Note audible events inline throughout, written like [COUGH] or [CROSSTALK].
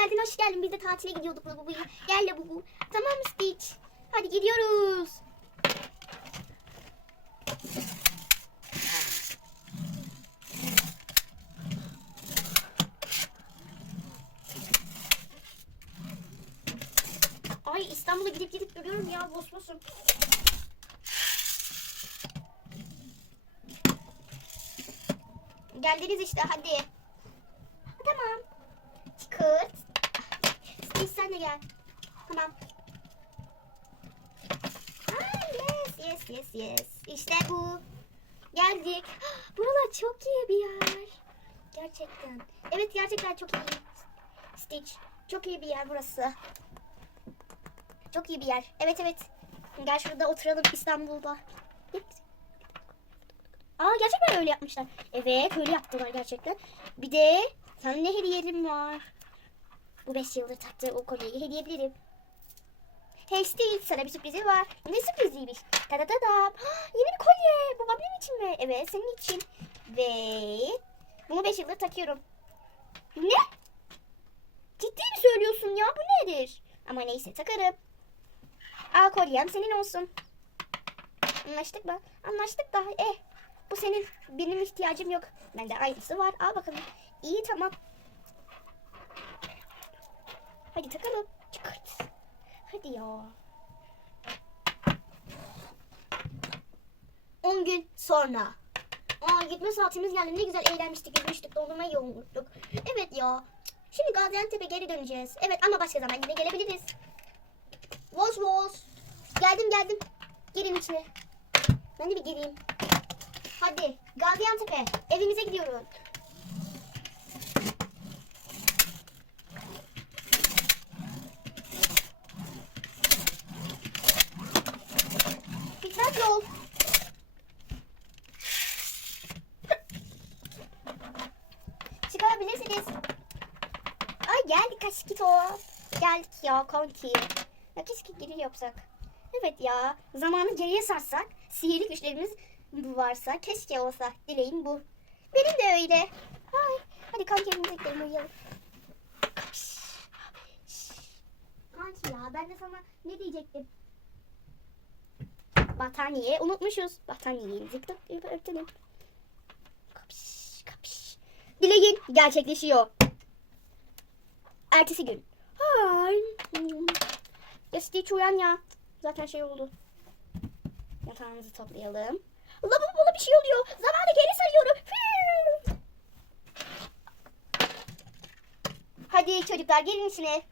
geldin hoş geldin. Biz de tatile gidiyorduk Labubu'ya. Gel Labubu. Tamam mı Stitch? Hadi gidiyoruz. Ay İstanbul'a gidip gidip duruyorum ya boş boşum. Geldiniz işte hadi. Tamam. Çıkırt. Sen de gel. Tamam. Ah, yes yes yes yes. İşte bu. Geldik. [GASPS] Buralar çok iyi bir yer. Gerçekten. Evet gerçekten çok iyi. Stitch. Çok iyi bir yer burası. Çok iyi bir yer. Evet evet. Gel şurada oturalım İstanbul'da. Aa gerçekten öyle yapmışlar. Evet öyle yaptılar gerçekten. Bir de sana ne hediyelerim var? Bu 5 yıldır taktığı o kolyeyi hediye edebilirim. Hey Steve sana bir sürprizim var. Ne sürpriziymiş? Ta da da da. Yeni bir kolye. Bu benim için mi? Evet senin için. Ve bunu 5 yıldır takıyorum. Ne? Ciddi mi söylüyorsun ya? Bu nedir? Ama neyse takarım. Al kolyem senin olsun. Anlaştık mı? Anlaştık da. Eh bu senin. Benim ihtiyacım yok. Bende aynısı var. Al bakalım. İyi tamam. Hadi takalım. Çıkart. Hadi ya. 10 gün sonra. Aa gitme saatimiz geldi. Ne güzel eğlenmiştik, gülmüştük, dondurma yoğurttuk. Evet ya. Şimdi Gaziantep'e geri döneceğiz. Evet ama başka zaman yine gelebiliriz. Voz voz. Geldim geldim. Girin içine. Ben de bir gireyim. Hadi Gaziantep'e evimize gidiyoruz. Geldik Kaşkito. Geldik ya kanki. Ya keşke geri yapsak. Evet ya zamanı geriye sarsak sihirli güçlerimiz varsa keşke olsa dileğim bu. Benim de öyle. Ay, hadi kanki evimize gidelim uyuyalım. Kanki ya ben de sana ne diyecektim? Battaniye unutmuşuz. Battaniyemizi de örtelim. Kapış kapış. Dileğin gerçekleşiyor. Ertesi gün. Ay. hmm. Ya Stitch uyan ya. Zaten şey oldu. Yatağımızı toplayalım. Lavaboda bir şey oluyor. Zamanı geri sayıyorum. Fiu. Hadi çocuklar gelin içine.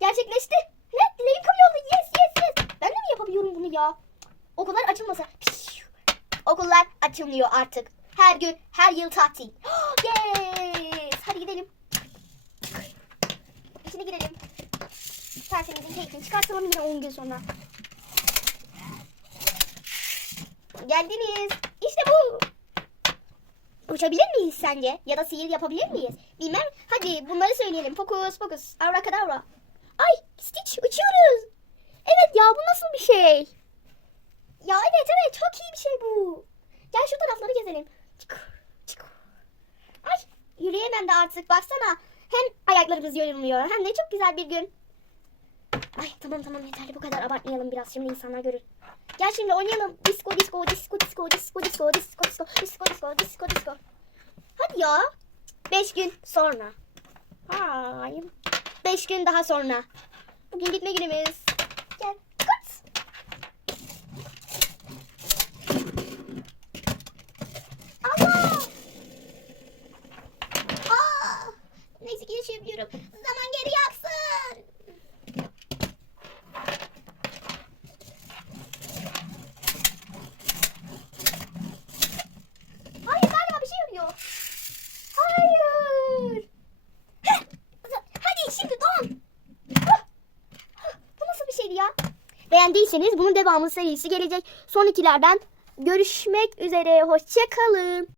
Gerçekleşti. Ne? Dileğim kabul oldu. Yes yes yes. Ben de mi yapabiliyorum bunu ya? Okullar açılmasa. Okullar açılmıyor artık. Her gün, her yıl tatil. [GASPS] yes. Hadi gidelim. İçine girelim. Tertemizin keyfini çıkartalım yine 10 gün sonra. Geldiniz. İşte bu. Uçabilir miyiz sence? Ya da sihir yapabilir miyiz? Bilmem. Hadi bunları söyleyelim. Fokus fokus. Abracadabra. Ay Stitch uçuyoruz. Evet ya bu nasıl bir şey? Ya evet evet çok iyi bir şey bu. Gel şu tarafları gezelim. Çık, çık. Ay yürüyemem de artık baksana. Hem ayaklarımız yorulmuyor hem de çok güzel bir gün. Ay tamam tamam yeterli bu kadar abartmayalım biraz şimdi insanlar görür. Gel şimdi oynayalım. Disco disco disco disco disco disco disco disco disco disco disco disco. Hadi ya. Beş gün sonra. Hayır. Beş gün daha sonra. Bugün gitme günümüz. Gel. Neyse ki. Zaman geri aksın. Hayır galiba bir şey oluyor. Hayır. Hadi şimdi don. Bu nasıl bir şeydi ya? Beğendiyseniz bunun devamı serisi gelecek. Son ikilerden görüşmek üzere. Hoşçakalın.